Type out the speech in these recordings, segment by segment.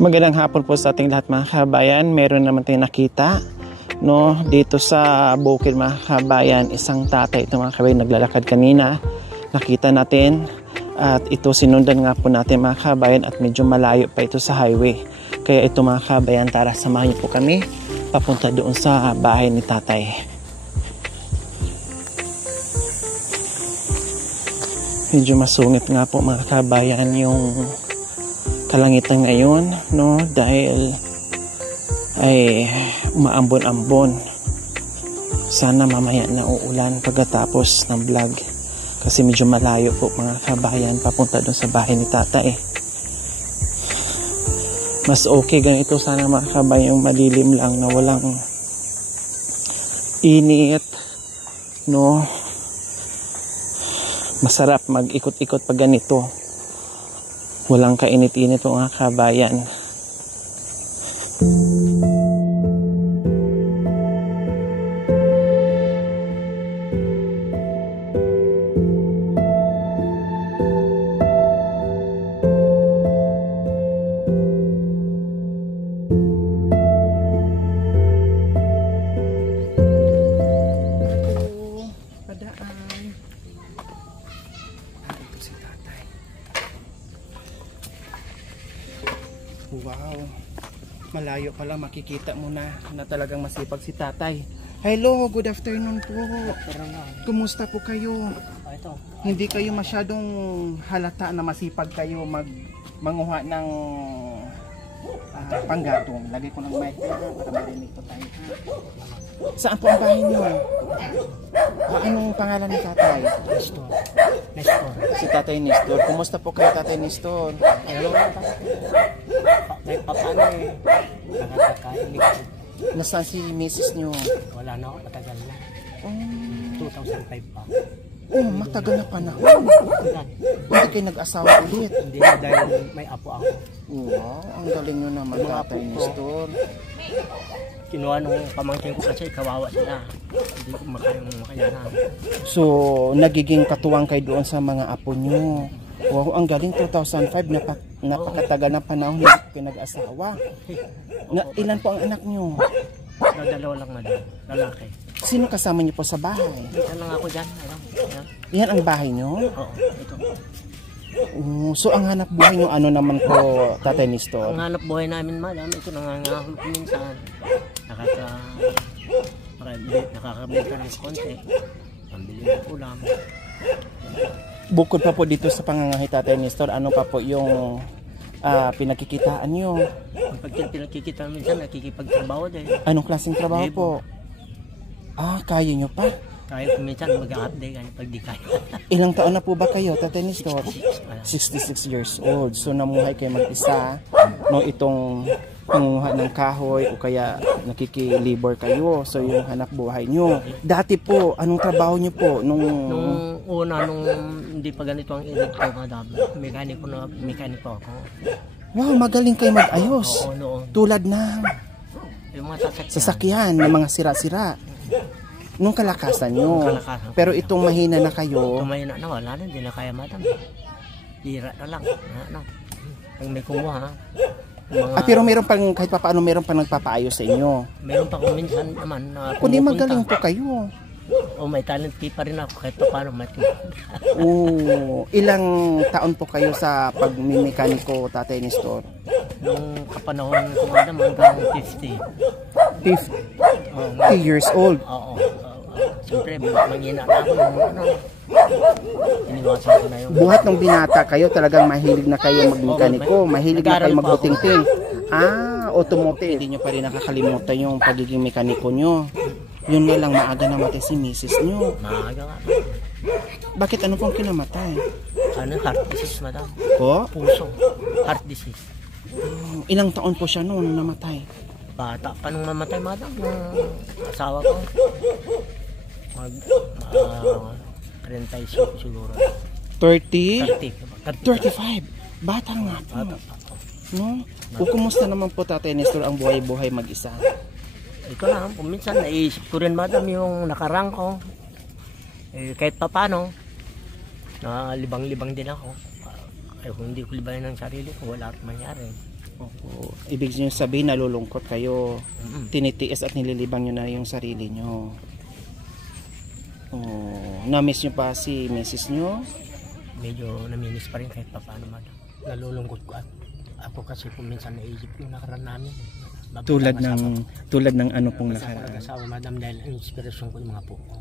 Magandang hapon po sa ating lahat mga kabayan. Meron naman tayong nakita dito sa bukid mga kabayan. Isang tatay ito mga kabayan naglalakad kanina. Nakita natin at ito sinundan nga po natin mga kabayan at medyo malayo pa ito sa highway. Kaya ito mga kabayan, tara samahan niyo po kami papunta doon sa bahay ni tatay. Medyo masungit nga po mga kabayan yung kalangitan ngayon, dahil ay umaambon-ambon. Sana mamaya na uulan pagkatapos ng vlog kasi medyo malayo po mga kabayan papunta doon sa bahay ni tatay. Mas okay ganito sana mga kabayan, yung madilim lang na walang init, masarap mag-ikot-ikot pag ganito. Walang kainit-init po mga kabayan. Wow, malayo pala makikita mo na talagang masipag si tatay. Hello, good afternoon po. Kumusta po kayo? Ito. Hindi kayo masyadong halata na masipag kayo manguha ng panggatong. Lagay ko ng mic para marinig po tayo. Saan po ang bahay niyo? Anong pangalan ni tatay? Nestor. Si tatay Nestor. Kumusta po kayo tatay Nestor? Hello. Paano nakakakain? Nasaan si misis niyo? Wala na ako, matagal na. 2005 pa. Matagal na panahon. Hindi kayo nag-asawa ulit? Hindi na, dahil may apo ako. Wow, ang galing nyo naman tatay Nestor. Kinuha nung pamangkin ko kasi kawawa sila. Hindi ko makayanan. So, nagiging katuwang kayo doon sa mga apo nyo. Wow, ang galing. 2005, napakatagal na panahon na pinag-asawa. Ilan po ang anak nyo? Dalawa lang na doon, lalaki. Sino kasama nyo po sa bahay? Dito lang ako dyan. Yan ang bahay nyo? Oo, ito. So, ang hanap buhay nyo ano naman po, tatay Nestor? Ang hanap buhay namin, madam, ito nangangahol ko minsan. Nakakabita ng konti. Pambili ng ulam. Bukod pa po dito sa pangangahit tatay Nestor, ano pa po yung pinagkikitaan nyo? Pag pinagkikitaan minsan, nakikipagtrabaho din. Anong klaseng trabaho po? Kaya nyo pa? Kaya ko minsan mag-a-update pag di kaya. Ilang taon na po ba kayo, tatay Nestor? 66 years old. So namuhay kayo mag-isa itong panguha ng kahoy o kaya nakikilibor kayo. So yung hanap buhay nyo. Dati po, anong trabaho nyo po? Nung una, nung hindi pa ganito ang edad ko, madam, mekaniko ako. Wow, magaling kayo mag-ayos. Oo, noon. Tulad na Yung mga sasakyan ng mga sira-sira. Nung kalakasan nyo. Pero itong mahina na kayo. Itong mahina na, wala na, hindi na kaya, madam. Hira na lang. Pag may kumuha, pero meron pang, kahit paano meron pang nagpapaayos sa inyo. Meron pa kung minsan naman kundi magaling po kayo. May talent fee pa rin ako kahit paano Ilang taon po kayo sa pagmimekaniko, tatay Nestor? Nung kapanahon ko, madam, hanggang 50. 50 years old? Oo. Siyempre, manghina na ako nung iniwasan ko na yung buhat ng binata kayo, talagang mahilig na kayo magmekaniko, mahilig na kayo magbuting-ting. Automotive. Hindi nyo pa rin nakakalimutan yung pagiging mekaniko nyo. Yun na lang, maaga namatay si misis nyo. Maaga nga. Bakit? Ano pong kinamatay? Heart disease, madam. Po? Puso. Heart disease. Ilang taon po siya noon namatay? Bata pa nung mamatay, madam. Yung asawa ko. 35 siguro. 30? 35. Bata nga po. Kumusta naman po tatay Nestor ang buhay-buhay mag-isa? Ito lang, minsan naisip ko rin, madam, yung nakarang ko. Kahit pa paano, na libang-libang din ako. Kung hindi ko libayan ng sarili ko, wala at mangyari. Opo. Ibig nyo sabihin, nalulungkot kayo. Tinitiis at nililibang nyo na yung sarili nyo. Oh, na-miss nyo pa si misis nyo? Medyo namimiss pa rin kahit paano, madam. Nalulungkot ko at ako kasi kung minsan naisip yung nakaraan namin. Tulad ng ano pong nakaraan. Sa asawa, madam, dahil ang inspirasyon ko yung mga po ko.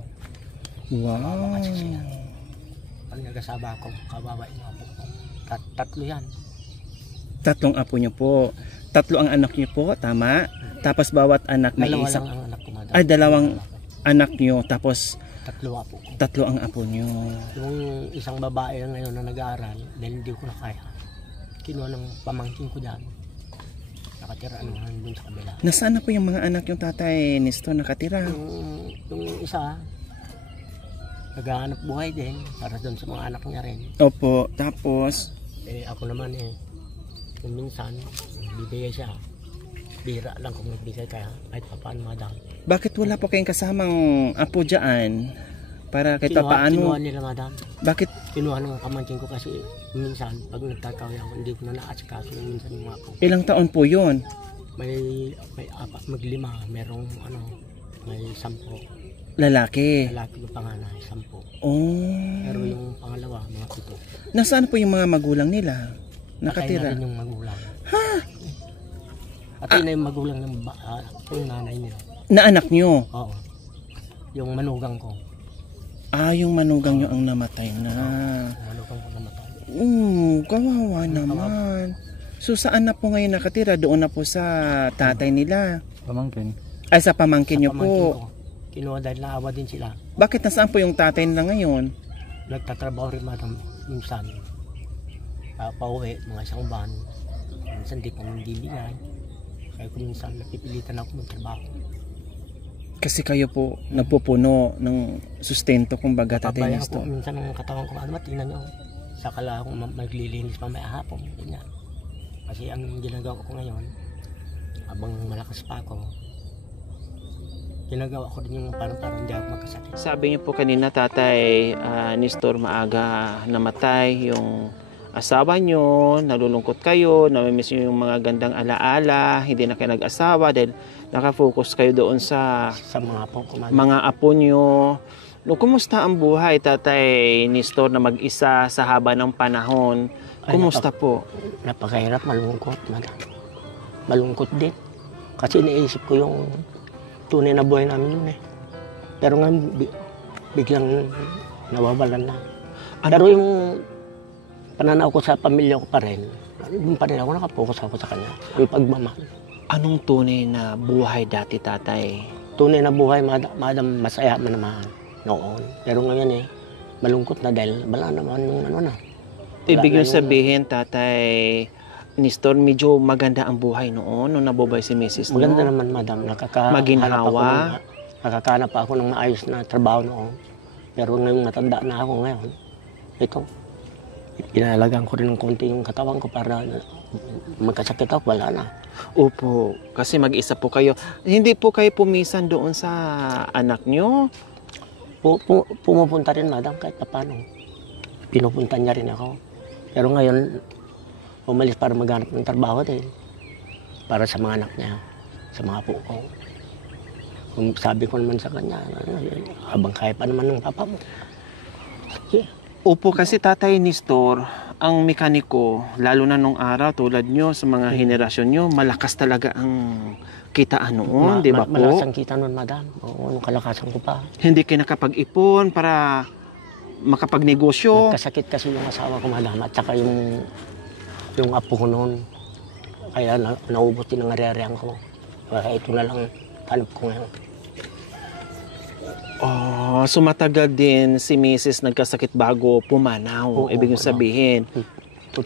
Wow. Kasi sila. Pag nag-asawa ako, kawawa yung mga po ko. Tatlo yan. 3 apo nyo po. 3 ang anak nyo po, tama? Tapos bawat anak may Dalawa isang... lang ang anak ko, madam. Ay, 2 anak nyo. Tapos 3 apo ko. 3 ang apo nyo. Yung isang babae ngayon na nag-aaral, dahil hindi ko na kaya, kinuha ng pamangkin ko dyan. Nakatira naman dun sa kabila. Nasaan na po yung mga anak yung tatay Nestor nakatira? Yung isa, naghahanap buhay din para dun sa mga anak niya rin. Opo, tapos? Ako naman kung minsan, bibigay siya. Bira lang kung nagbigay kaya, kahit paano, madam. Bakit wala po kayong kasamang apo dyan? Para kahit paano? Kinuha nila, madam. Bakit? Kinuha ng pamangkin ko kasi minsan, pag nagtatawi ako, hindi ko na naasikaso minsan yung mga po. Ilang taon po yun? May 4, mag-5, merong may 10. Lalaki? Lalaki ng panganay, 10. Oh. Pero yung pangalawa, mga 7. Nasaan po yung mga magulang nila? Nakatira? Patay na rin yung magulang. Ha? Patay na yung magulang ng yung nanay niya. Na anak nyo? Oo. Yung manugang ko. Yung manugang nyo ang namatay na. Yung manugang ko namatay. Kawawa naman. So saan na po ngayon nakatira? Doon na po sa tatay nila? Pamangkin. Ay, sa pamangkin nyo po. Ko. Kinuha dahil naawa din sila. Bakit nasaan po yung tatay nila ngayon? Nagtatrabaho rin, madam, minsan. Pauwi, mga 1 buwan. Minsan di pa mandibigay. Kaya kung minsan napipilitan ako magtrabaho. Kasi kayo po nagpupuno ng sustento kumbaga, Tatay Papabayaan Nestor. ko minsan ng katawan ko, tingnan nyo. Sakala akong maglilinis mamaya hapon. Ganyan. Kasi ang ginagawa ko ngayon, habang malakas pa ako, ginagawa ko din yung parang hindi ako magkasakit. Sabi niyo po kanina, Tatay Nestor, maaga namatay yung asawa nyo, nalulungkot kayo, namimiss nyo yung mga gandang alaala, hindi na kayo nag-asawa dahil nakafocus kayo doon sa mga apo ko, mga apo nyo. No, kumusta ang buhay, Tatay Nestor, na mag-isa sa haba ng panahon? Kumusta po? Napakahirap, malungkot, madam. Malungkot din. Kasi naisip ko yung tunay na buhay namin yun Pero nga, biglang nawawalan na. Pero yung pananaw ko sa pamilya ko pa rin, yung pa rin ako, nakapokus ako sa kanya. Yung pagmamahal. Anong tunay na buhay dati, Tatay? Tunay na buhay, madam, masaya man naman noon. Pero ngayon malungkot na dahil wala naman yung na. Ibig sabihin, Tatay Nestor, medyo maganda ang buhay noon nung nabubuhay si Mrs. Maganda naman, madam. Maginhawa. Nakakahanap ako ng maayos na trabaho noon. Pero ngayong matanda na ako ngayon, ito, inalagaan ko rin ng konti yung katawan ko para magkasakit ako, wala na. Opo, kasi mag-isa po kayo. Hindi po kayo pumisan doon sa anak nyo? Pumupunta rin, madam, kahit paano. Pinupunta niya rin ako. Pero ngayon, umalis para maghanap ng trabaho din. Para sa mga anak niya, sa mga apo ko. Kung sabi ko naman sa kanya, habang kaya pa naman ng papa mo. Yeah. Opo, kasi Tatay Nestor, ang mekaniko, lalo na nung araw, tulad nyo, sa mga henerasyon nyo, malakas talaga ang kitaan noon, di ba po? Malakas ang kita noon, madam. Oo, nung kalakasan ko pa. Hindi kayo nakapag-ipon para makapagnegosyo. Nagkasakit kasi yung asawa ko, madam, at saka yung apo ko noon. Kaya naubos din ang ari-arihan ko. Kaya ito na lang tanap ko ngayon. Oh, so matagal din si Mrs. nagkasakit bago pumanaw. Ibig sabihin,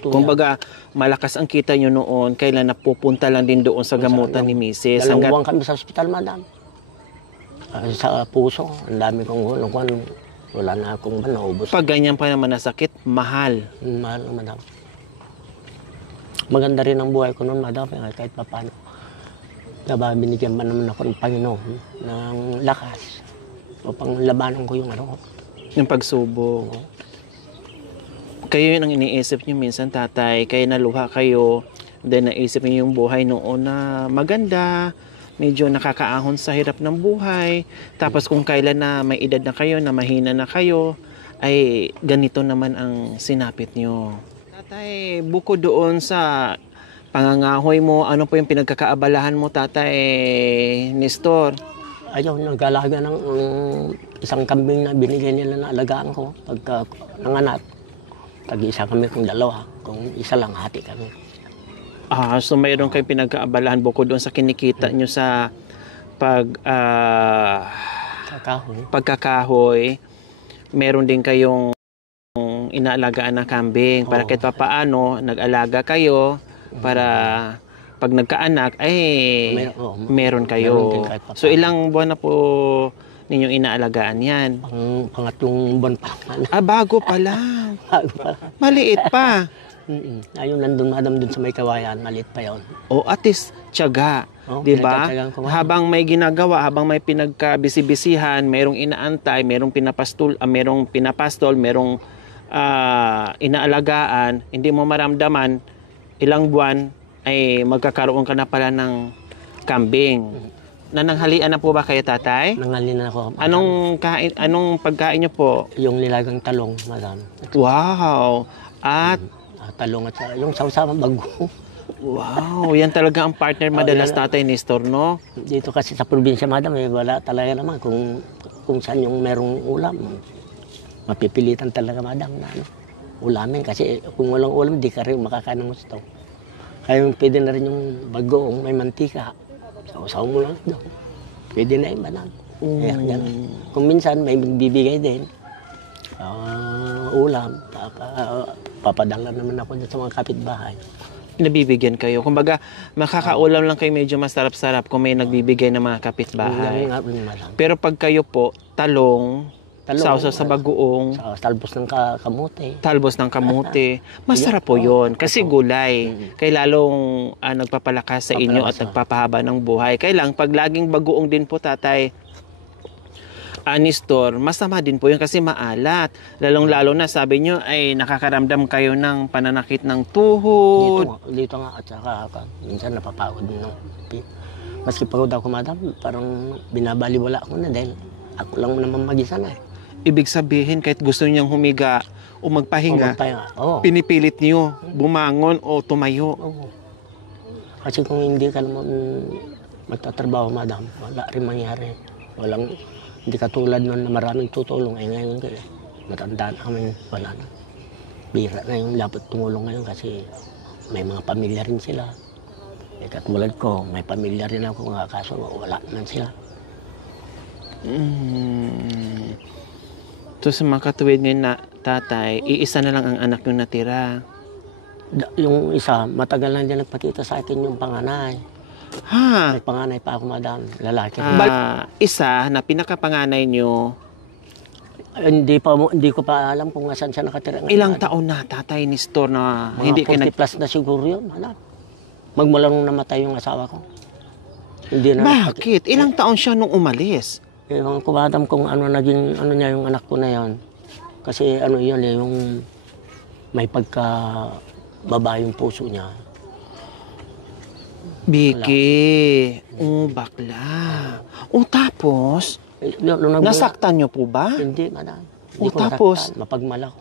kumbaga malakas ang kita nyo noon, kailan napupunta lang din doon sa gamutan ni Mrs. 2 buwan kami sa ospital, madam. Sa puso, ang dami kong gulong. Wala na akong naubos. Pag ganyan pa naman nasakit, mahal. Mahal, madam. Maganda rin ang buhay ko noon, madam, kahit pa paano. Diba, binigyan pa naman ako ng Panginoon ng lakas. Upang labanan ko yung yung pagsubok. Kayo yun ang iniisip nyo minsan, Tatay, kaya naluha kayo Then naisip niyo yung buhay noon na maganda, medyo nakakaahon sa hirap ng buhay. Tapos kung kailan na may edad na kayo, na mahina na kayo, ay ganito naman ang sinapit nyo. Tatay, bukod doon sa pangangahoy mo, ano po yung pinagkakaabalahan mo, Tatay Nestor? Ayaw, nag-alaga ng isang kambing na binigay nila na alagaan ko pagka nanganak. Tag-isa kami kung dalawa, kung isa lang hati kami. So mayroon kayong pinagkaabalahan bukod doon sa kinikita nyo sa pagkakahoy. Meron din kayong inaalagaan na kambing para kahit papaano nag-alaga kayo para pag nagkaanak ay meron kayo. So ilang buwan na po ninyong inaalagaan yan? Pangatlong buwan pa. Bago pa lang. Maliit pa. Ayun, nandun madam dun sa may kawayan, maliit pa yun. At least, tiyaga. Diba? Habang may ginagawa, habang may pinagkabisi-bisihan, mayroong inaantay, mayroong pinapastol, mayroong inaalagaan, hindi mo maramdaman, ilang buwan ay magkakaroon ka na pala ng kambing. Nananghalian na po ba kayo, Tatay? Nanghalian na ako. Anong pagkain niyo po? Yung nilagang talong, madam. Wow! At talong at yung sawsawang bago. Wow, yan talaga ang partner madalas, Tatay Nestor, no? Dito kasi sa probinsya, madam, wala talaga naman kung saan yung merong ulam. Mapipilitan talaga, madam, na ulamin. Kasi kung walang ulam, di ka rin makakain ng gusto. Kaya pwede na rin yung bagoong may mantika. Sausaw mo lang doon. Pwede na yung madam. Kung minsan, may bibigay din. Ulam. Papadala naman ako sa mga kapitbahay. Nabibigyan kayo. Kumbaga, makakaulam lang kayo medyo masarap-sarap kung may nagbibigay ng mga kapitbahay. Pero pag kayo po, talong sausaw sa bagoong, talbos ng kamote. Talbos ng kamote. Masarap po yun. Kasi gulay. Kaya lalong nagpapalakas sa inyo at nagpapahaba ng buhay. Kaya lang, pag laging bagoong din po, Tatay Nestor, masama din po yun kasi maalat. Lalong-lalo na, sabi nyo, ay nakakaramdam kayo ng pananakit ng tuhod. Dito nga at saka minsan napapagod no. Maski pagod ako, madam, parang binabaliwala ako na dahil ako lang naman mag-isa na. Ibig sabihin, kahit gusto niyang humiga o magpahinga, pinipilit niyo bumangon o tumayo. Kasi kung hindi ka naman magtatrabaho, madam, wala rin mangyari. Hindi katulad nun na maraming tutulong. Ngayon kaya matanda na kami, wala na. Bira na yung dapat tumulong ngayon kasi may mga pamilya rin sila. Katulad ko, may pamilya rin ako nga kaso wala naman sila. So sa mga katuwid ngayon na, Tatay, iisa na lang ang anak yung natira. Yung isa, matagal na din nagpakita sa akin yung panganay. May panganay pa ako, madam, lalaki. Isa na pinakapanganay nyo, hindi ko pa alam kung saan siya nakatira. Ilang taon na, Tatay Nestor, na hindi kayo 40 plus na siguro yun, madam. Magmula nung namatay yung asawa ko. Hindi na. Bakit? Ilang taon siya nung umalis? Ewan ko, madam, kung naging niya yung anak ko na yan. Kasi yun yung may pagka-baba yung puso niya. Biki. Bakla. Tapos, nasaktan niyo po ba? Hindi, madam. Hindi ko tapos? nasaktan. Mapagmal ako.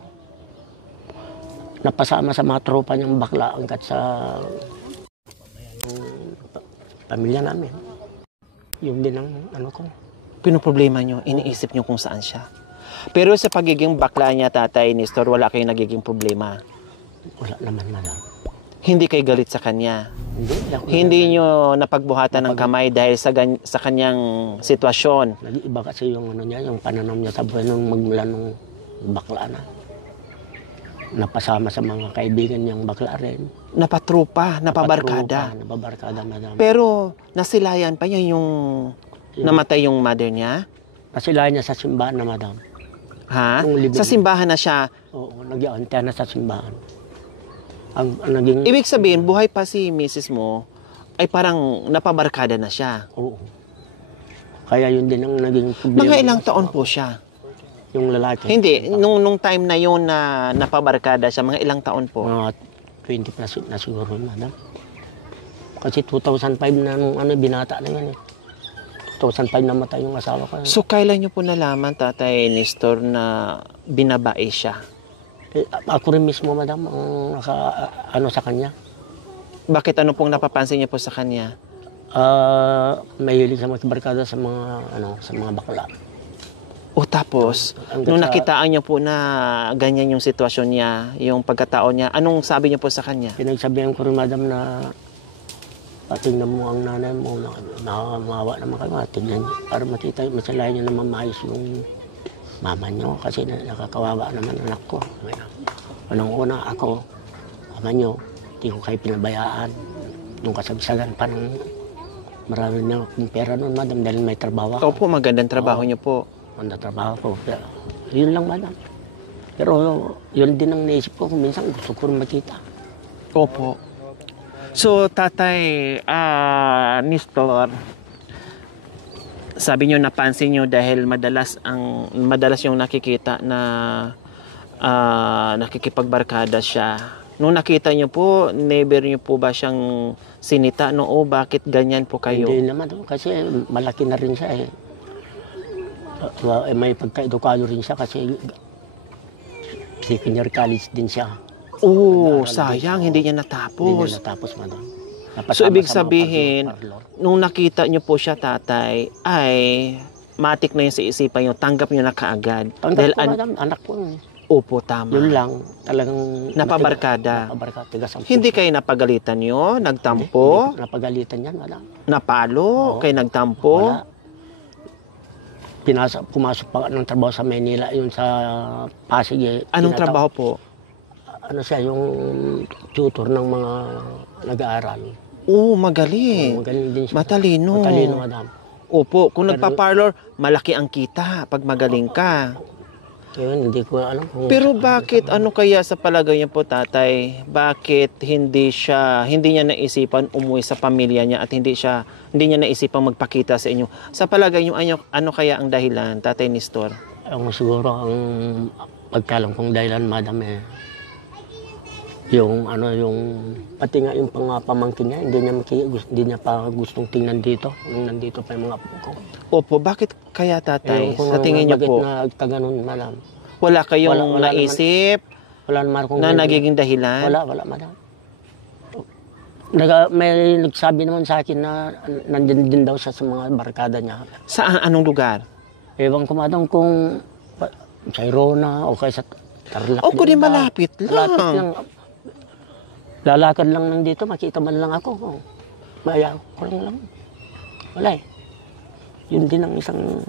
Napasama sa mga tropa niyang bakla hanggat sa pamilya namin. Yung din ang ko. Pinoproblema niyo, iniisip niyo kung saan siya. Pero sa pagiging bakla niya, Tatay Nestor, wala kayong nagiging problema? Wala naman, madam. Hindi kayo galit sa kanya? Hindi niyo napagbuhatan ng kamay dahil sa kanyang sitwasyon? Nag-iba kasi yung yung pananaw niya sa buhay nung magmula nung bakla na. Napasama sa mga kaibigan niyang bakla rin. Napatrupa, napabarkada. Napabarkada, madam. Pero nasilayan pa niya yung namatay yung mother niya? Nasilayan niya sa simbahan na, madam. Sa simbahan na siya? Oo, nag-iantya na sa simbahan. Naging... Ibig sabihin, buhay pa si misis mo, ay parang napabarkada na siya. Oo. Kaya yun din ang naging problema. Mga ilang taon po siya? Yung lalaki. Hindi, nung time na yun na napabarkada siya, mga ilang taon po? Mga 20 na siguro, madam. Kasi 2005 na nung binata na yan eh. 2005 namatay yung asawa ko. So, kailan niyo po nalaman, Tatay Nestor, na binabae siya? Ako rin mismo, madam, ang sa kanya. Bakit ano pong napapansin niyo po sa kanya? Mahilig sa magbarkada sa mga bakla. O tapos, nung nakitaan niyo po na ganyan yung sitwasyon niya, yung pagkatao niya, anong sabi niyo po sa kanya? Pinagsabihan ko rin, madam, na tingnan mo ang nanay mo, nakamawa naman kayo, tingnan niyo, para masalayan niyo naman maayos yung mama niyo, kasi nakakawawa naman anak ko. Unang-una ako, ama niyo, hindi ko kayo pinabayaan. Nung kasagsagan pa nung marami na akong pera noon, madam, dahil may trabaho ako. Opo, magandang trabaho niyo po. Ang trabaho ko. Pero, yun lang, madam. Pero yun din ang naisip ko kung minsan gusto ko rin makita. Opo. So, Tatay Nestor, sabi niyo napansin niyo dahil madalas yung nakikita na nakikipagbarkada siya. Nung nakita niyo po, never niyo po ba siyang sinita? No, bakit ganyan po kayo? Hindi naman, kasi malaki na rin siya eh. May pagka-edukado rin siya kasi second year college din siya. Sayang, hindi niya natapos. Hindi niya natapos, madam. So, ibig sabihin, nung nakita niyo po siya, Tatay, ay matik na yun sa isipan niyo, tanggap niyo na kaagad. Tanggap ko, madam, anak ko. Opo, tama. Yun lang, talagang napabarkada. Napabarkada. Hindi kayo napagalitan niyo, nagtampo? Hindi napagalitan yan, madam. Napalo? Kayo nagtampo? Wala. Pumasok pa ng trabaho sa Manila, yun sa Pasig. Anong trabaho po? Siya, yung tutor ng mga nag-aaral. Magaling. Magaling din siya. Matalino. Matalino, madam. Opo, kung nagpa-parlor, malaki ang kita pag magaling ka. Yun, hindi ko alam kung... Pero bakit, ano kaya sa palagay niya po, Tatay, bakit hindi niya naisipan umuwi sa pamilya niya at hindi niya naisipan magpakita sa inyo? Sa palagay niyo, ano kaya ang dahilan, Tatay Nestor? Siguro ang pagkalam kong dahilan, madam, yung pati nga yung pamangkin niya, hindi niya pa gustong tingnan dito, nung nandito pa yung mga apo ko. Opo, bakit kaya, Tatay? Sa tingin niyo po? Na ganun, madam. Wala kayong naisip na nagiging dahilan? Wala, madam. May nagsabi naman sa akin na nandyan din daw siya sa mga barkada niya. Saan? Anong lugar? Ewan ko, madam, kung sa Irona o kaya sa Tarlac. Kundi malapit lang. Malapit lang. Lalakad lang nandito, makita man lang ako. Maya ko lang. Wala eh. Yun din ang isang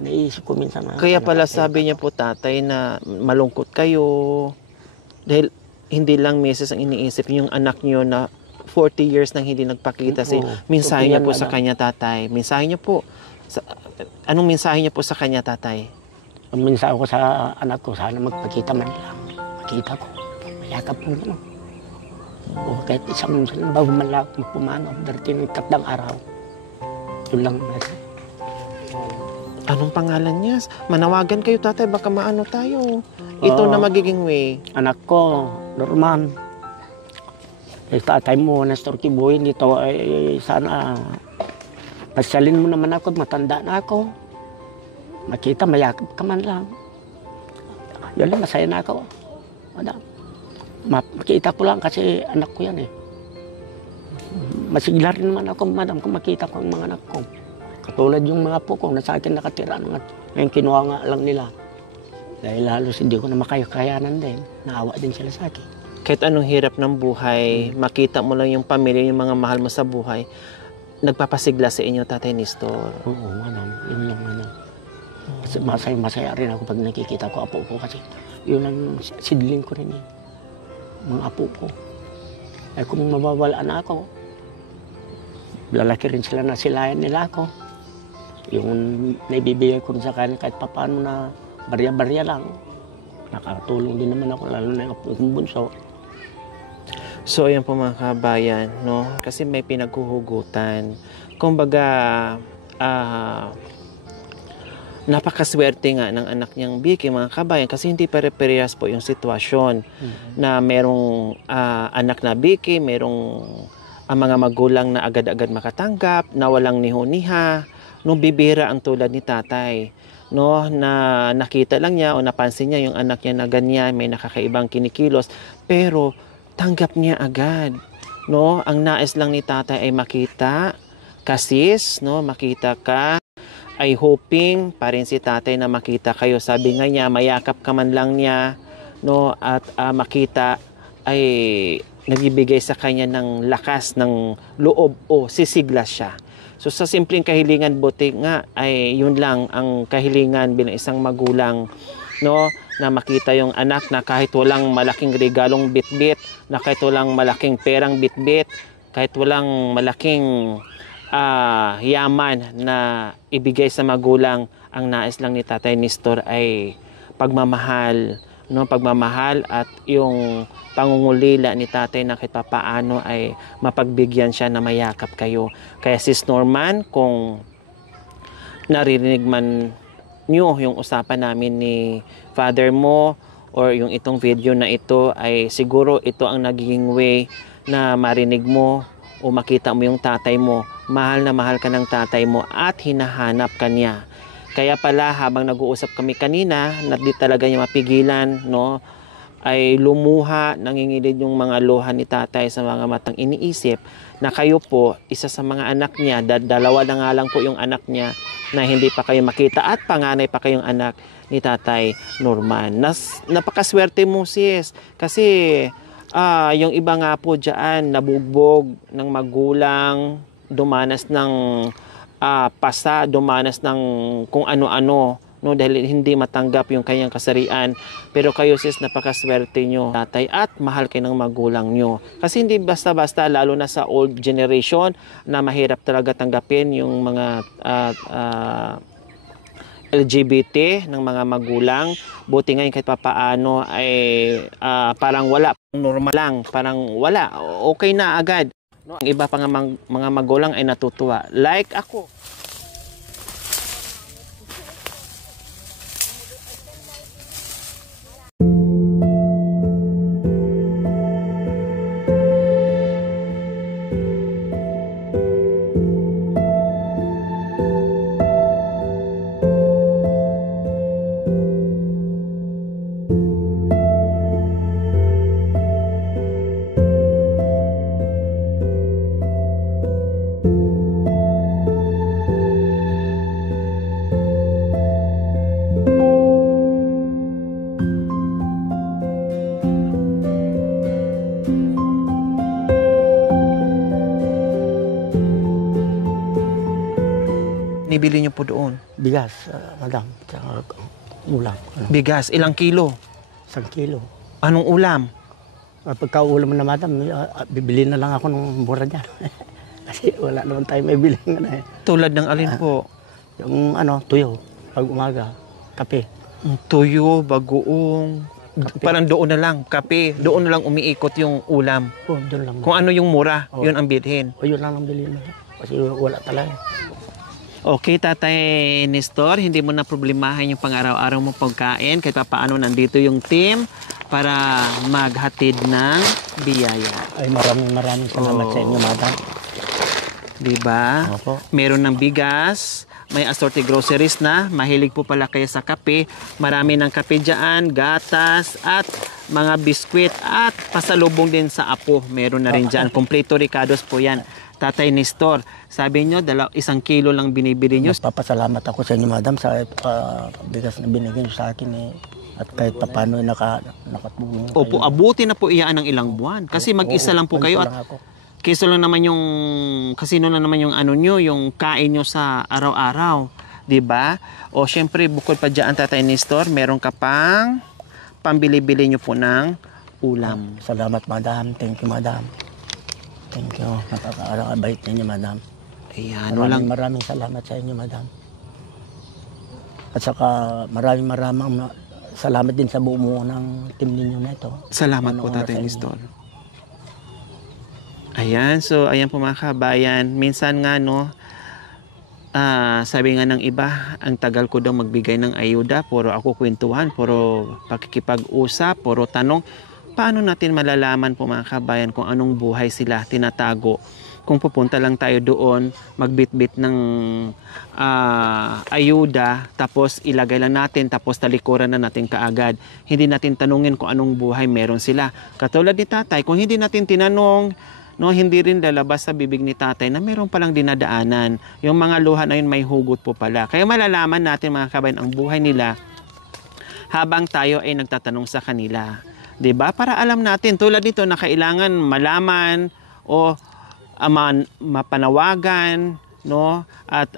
naisip ko minsan. Kaya pala sabi niya po, Tatay, na malungkot kayo. Dahil hindi lang meses ang iniisip yung anak niyo na 40 years nang hindi nagpakita. Mensahe niyo po sa kanya, Tatay. Mensahe niyo po. Anong mensahe niyo po sa kanya, Tatay? Ang mensahe ko sa anak ko, sana magpakita man lang. Makita ko. Mayakap ko gano'n. O kahit isang bago man lang pumanaw, darating ng katang araw. Yun lang. Anong pangalan niya? Manawagan kayo, Tatay, baka maano tayo. Ito na magiging way. Anak ko, Norman. Tatay mo, Nestor Kibuy, dito ay sana pasyalin mo naman ako, matanda na ako. Makita, mayakap ka man lang. Yun lang, masaya na ako. Madam. Makita ko lang kasi anak ko yan eh. Masigla rin naman ako, madam, kung makita ko ang mga anak ko. Katulad yung mga po ko na sa akin nakatira. Ngayon kinuha nga lang nila. Dahil halos hindi ko na makakayanan din. Naawa din sila sa akin. Kahit anong hirap ng buhay, makita mo lang yung pamilya, yung mga mahal mo sa buhay, nagpapasigla sa inyo, Tatay Nestor. Oo, madam. Yun lang, madam. Masaya rin ako pag nakikita ko apo ko kasi yun ang sidling ko rin eh. Mga apo ko. Ay kung mawawala na ako, lalaki rin sila na silayan nila ako. Yung naibibigay ko rin sa kanila kahit papaano na barya-barya lang. Nakatulong din naman ako, lalo na yung apo kong bunso. So, ayan po mga kabayan, no? Kasi may pinaghuhugutan. Kumbaga, napakaswerte nga ng anak niyang Vicky, mga kabayan, kasi hindi pare-parehas po yung sitwasyon na merong anak na Vicky, merong ang mga magulang na agad-agad makatanggap, na walang niho-niha, no, bibira ang tulad ni tatay, no, na nakita lang niya o napansin niya yung anak niya na ganyan, may nakakaibang kinikilos, pero tanggap niya agad, no. Ang nais lang ni tatay ay makita kasis, no, makita ka, ay hoping pa rin si tatay na makita kayo. Sabi nga niya, mayakap ka man lang niya, no, at makita ay nagbibigay sa kanya ng lakas ng loob o sisigla siya. So sa simpleng kahilingan, buti nga ay yun lang ang kahilingan bilang isang magulang, no, na makita yung anak na kahit walang malaking regalong bitbit, na kahit walang malaking perang bitbit, kahit walang malaking yaman na ibigay sa magulang, ang nais lang ni Tatay Nestor ay pagmamahal, no, pagmamahal at yung pangungulila ni tatay na kahit papaano ay mapagbigyan siya na mayakap kayo. Kaya Sis Norman, kung naririnig man nyo yung usapan namin ni father mo or yung itong video na ito, ay siguro ito ang nagiging way na marinig mo o makita mo yung tatay mo. Mahal na mahal ka ng tatay mo at hinahanap ka niya. Kaya pala habang nag-uusap kami kanina, na di talaga niya mapigilan, no, ay lumuha, nangingilid yung mga luha ni tatay sa mga matang iniisip na kayo po, isa sa mga anak niya, dalawa na nga lang po yung anak niya na hindi pa kayo makita at panganay pa kayong anak ni Tatay Norman. Napakaswerte mo, sis, kasi yung iba nga po dyan, nabugbog ng magulang, dumanas ng pasa, dumanas ng kung ano-ano, no, dahil hindi matanggap yung kanyang kasarian. Pero kayo, sis, napakaswerte nyo, tatay, at mahal kayo ng magulang nyo. Kasi hindi basta-basta, lalo na sa old generation, na mahirap talaga tanggapin yung mga LGBT ng mga magulang. Buti ngayon kahit papaano ay parang wala, normal lang, parang wala, okay na agad. No? Ang iba pa nga mga magulang ay natutuwa. Like ako. Nibili niyo po doon? Bigas, madam, tsaka ulam. Bigas, ilang kilo? 1 kilo. Anong ulam? Pagka ulam na madam, bibili na lang ako ng mura dyan. Kasi wala naman tayo may bilhin na eh. Tulad ng alin po? Yung tuyo, pag umaga, kape. Tuyo, bagoong, kape. Parang doon na lang, kape. Doon na lang umiikot yung ulam. Doon lang. Kung ano yung mura, yun ang bilhin. Yun lang ang bilhin na. Kasi wala talaga. Okay, Tatay Nestor, hindi mo na problemahan yung pang-araw-araw mong pagkain kahit paano nandito yung team para maghatid ng biyaya. Ay, maraming salamat sa inyo, madam. Diba? Opo. Meron ng bigas, may assorted groceries na, mahilig po pala kayo sa kape, marami ng kape dyan, gatas, at mga biskwit, at pasalubong din sa apo. Meron na rin dyan. Kompleto Ricados po yan. Tatay Nestor, sabi nyo, 1 kilo lang binibili nyo. Papasalamat ako sa inyo, madam, sa bigas na binigyan sa akin eh. At kahit papano nakatulong. Opo, abuti na po iyaan ng ilang buwan. Kasi mag-isa lang po kayo at kiso lang naman yung, kasino lang naman yung ano nyo, yung kain nyo sa araw-araw. Diba? O syempre, bukod pa dyan, Tatay Nestor, meron ka pang pambili-bili nyo po ng ulam. Salamat, madam. Thank you, madam. Thank you. Napaka-abait ninyo, madam. Ayan, maraming salamat sa inyo, madam. At saka maraming salamat din sa buo ng team ninyo na ito. Salamat po, Tatay Nestor. Ayan, so ayan po mga kabayan. Minsan nga, no, sabi nga ng iba, ang tagal ko daw magbigay ng ayuda. Puro ako kwentuhan, puro pakikipag-usap, puro tanong. paano natin malalaman po mga kabayan kung anong buhay sila tinatago? Kung pupunta lang tayo doon, magbitbit ng ayuda, tapos ilagay lang natin, tapos talikuran na natin kaagad. Hindi natin tanungin kung anong buhay meron sila. Katulad ni tatay, kung hindi natin tinanong, no, hindi rin lalabas sa bibig ni tatay na meron palang dinadaanan. Yung mga luha na yun may hugot po pala. Kaya malalaman natin mga kabayan ang buhay nila habang tayo ay nagtatanong sa kanila. 'Di ba? Para alam natin, tulad nito na kailangan malaman o mapanawagan, no? At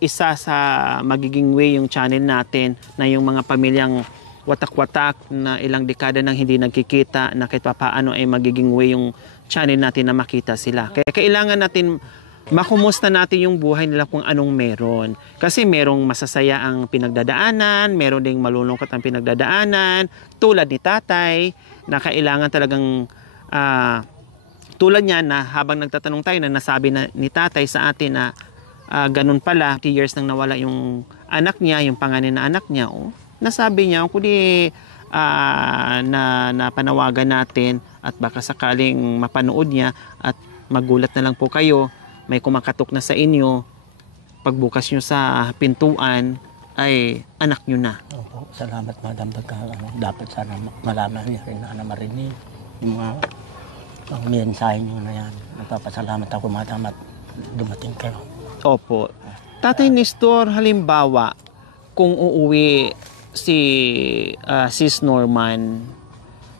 isa sa magiging way yung channel natin na yung mga pamilyang watak-watak na ilang dekada nang hindi nagkikita, na kahit paano ay magiging way yung channel natin na makita sila. Kaya kailangan natin makumusta natin yung buhay nila kung anong meron. Kasi merong masasaya ang pinagdadaanan, meron ding malulungkot ang pinagdadaanan, tulad ni tatay, na kailangan talagang tulad niya na habang nagtatanong tayo na nasabi na ni tatay sa atin na ganun pala, 3 years nang nawala yung anak niya, yung panganay na anak niya, nasabi niya, kundi na panawagan natin at baka sakaling mapanood niya at magulat na lang po kayo, may kumakatok na sa inyo, pagbukas nyo sa pintuan ay anak nyo na. Opo, salamat madam. Dapat sana malaman niya rin na marinig yung mga mensahe nyo na yan. Nagpapasalamat ako madam at dumating kayo. Opo. Tatay Nestor, halimbawa, kung uuwi si Sis Norman,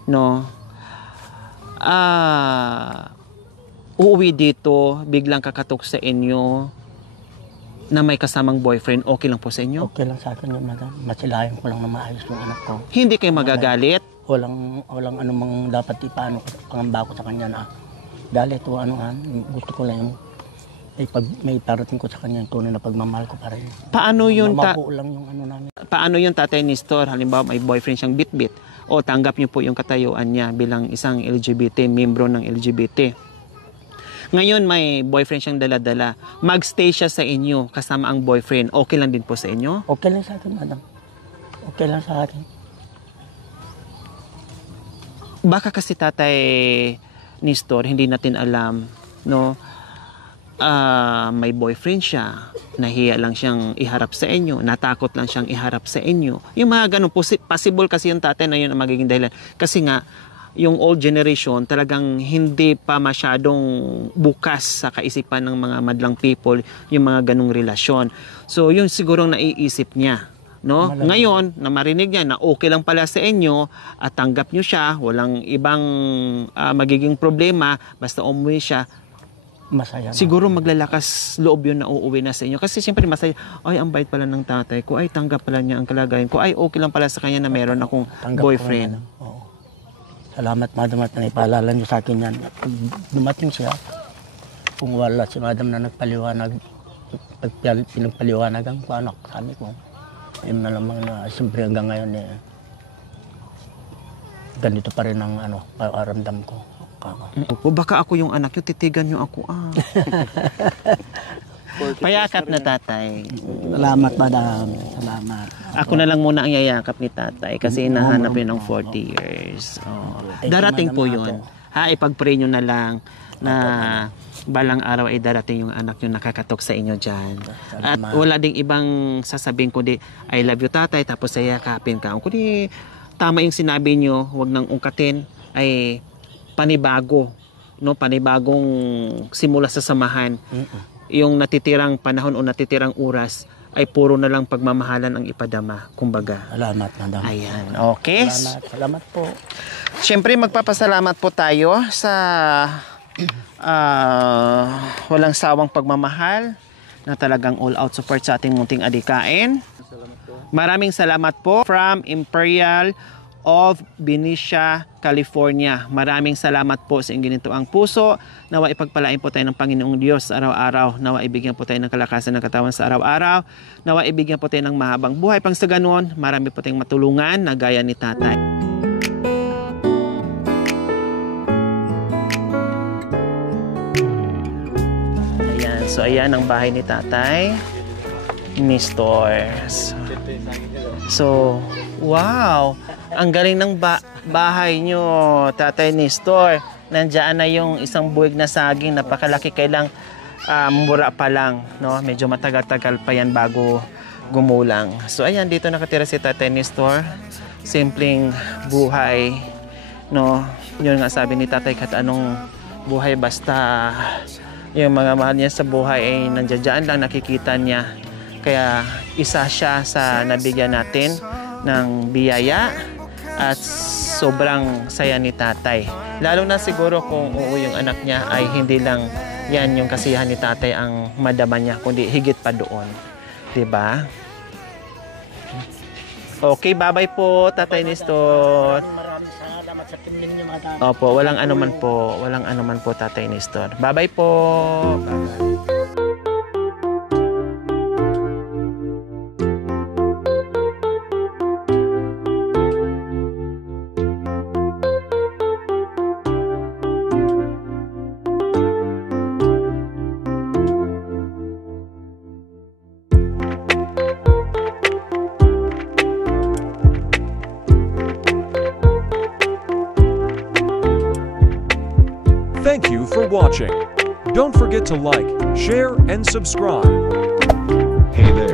no, uuwi dito, biglang kakatok sa inyo na may kasamang boyfriend, okay lang po sa inyo? Okay lang sa akin yun, madam. Masilayan ko lang na maayos yung anak ko. Hindi kayo magagalit? Walang anumang dapat ipaano pangamba ko sa kanya na galit o gusto ko lang yung may parating ko sa kanya yung tunay na pagmamahal ko pa rin. Paano yun? Lang yung namin. Paano yun, Tatay Nestor? Halimbawa may boyfriend siyang bitbit o tanggap niyo po yung katayuan niya bilang isang LGBT, membro ng LGBT. Ngayon may boyfriend siyang dala-dala. Magstay siya sa inyo kasama ang boyfriend. Okay lang din po sa inyo? Okay lang sa akin, madam. Okay lang sa akin. Baka kasi Tatay Nestor, hindi natin alam, no? May boyfriend siya, nahiya lang siyang iharap sa inyo, natakot lang siyang iharap sa inyo. Yung mga ganun, possible kasi yung tatay na yun ang magiging dahilan. Kasi nga, yung old generation talagang hindi pa masyadong bukas sa kaisipan ng mga madlang people yung mga ganung relasyon. So yun sigurong naiisip niya, no? Ngayon na marinig niya na okay lang pala sa inyo at tanggap niyo siya, walang ibang magiging problema, basta umuwi siya, masaya. Siguro maglalakas loob yun na uuwi na sa inyo. Kasi siyempre masaya, ay ang bait pala ng tatay ko, ay tanggap pala niya ang kalagayan ko, ay okay lang pala sa kanya na meron akong boyfriend. Oo. Salamat madam at naipaalala niyo sa akin yan. Dumating siya, kung wala si madam na nagpaliwanag, pinagpaliwanagan ko anak, sabi ko, yun na lamang na siyempre hanggang ngayon ganito pa rin ang paramdam ko. Baka ako yung anak nyo, titigan nyo ako. Payakap na tatay. Salamat madam. Salamat. Ako na lang muna ang yayakap ni tatay kasi nahanap yun ng 40 years. Darating po yun. Ipag-pray nyo na lang na balang araw ay darating yung anak nyo nakakatok sa inyo dyan. At wala ding ibang sasabihin ko I love you tatay, tapos sayakapin ka. Kung tama yung sinabi nyo, huwag nang ungkatin, ay panibago, no? Panibagong simula sa samahan. Yung natitirang panahon o natitirang oras ay puro na lang pagmamahalan ang ipadama, kumbaga. Salamat, madam. Ayan, okay. Salamat po. Siyempre magpapasalamat po tayo sa walang sawang pagmamahal na talagang all out support sa ating munting adikain. Maraming salamat po from Imperial of Benicia, California. Maraming salamat po sa inyong ginituang puso. Nawa ipagpalain po tayo ng Panginoong Diyos araw-araw. Nawa ibigyan po tayo ng kalakasan ng katawan sa araw-araw. Nawa ibigyan po tayo ng mahabang buhay. Pang sa ganon, marami po tayong matulungan na gaya ni tatay. Ayan. So ayan ang bahay ni tatay. Nestor. So, wow! Ang galing ng bahay nyo, Tatay Nestor. Nandiyan na yung isang buwig na saging, napakalaki, kailang mura pa lang, no? Medyo matagal-tagal pa yan bago gumulang. So ayan, dito nakatira si Tatay Nestor. Simpleng buhay, no? Yun nga sabi ni Tatay, kahit anong buhay, basta yung mga mahal niya sa buhay ay nandiyan lang, nakikita niya. Kaya isa siya sa nabigyan natin ng biyaya at sobrang saya ni Tatay. Lalo na siguro kung uuwi yung anak niya ay hindi lang yan yung kasiyahan ni Tatay ang madama niya, kundi higit pa doon. Diba? Okay, bye-bye po, Tatay Nestor. Maraming salamat sa tingin niyo, madam. Opo, walang anuman po. Walang anuman po, Tatay Nestor. Bye-bye po. Bye-bye. Thank you for watching. Don't forget to like, share, and subscribe. Hey there.